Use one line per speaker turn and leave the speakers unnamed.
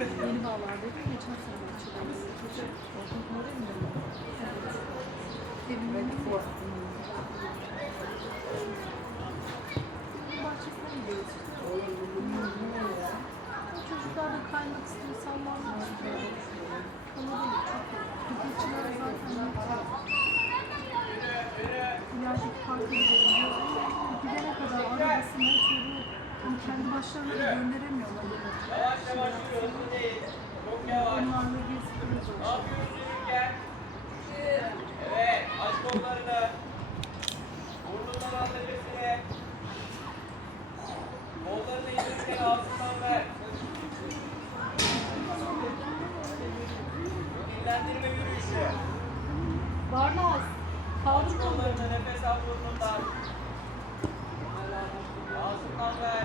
Yeni bağlardaydım. Geçen sene bahçede. Ortaokul oraya mı döndün? Evet. Evin önünde. Bahçesine gidiyoruz. Çocuklar da kaymak istiyor, sallanmak istiyor. Kalabalık çok. Hizmetçiler zaten. İlerideki parka gidelim. Gidene kadar arabasına çocuğu kendi başlarına da Barnaz, kaldır
kollarını. Nefes al burnundan. Ağzından ver.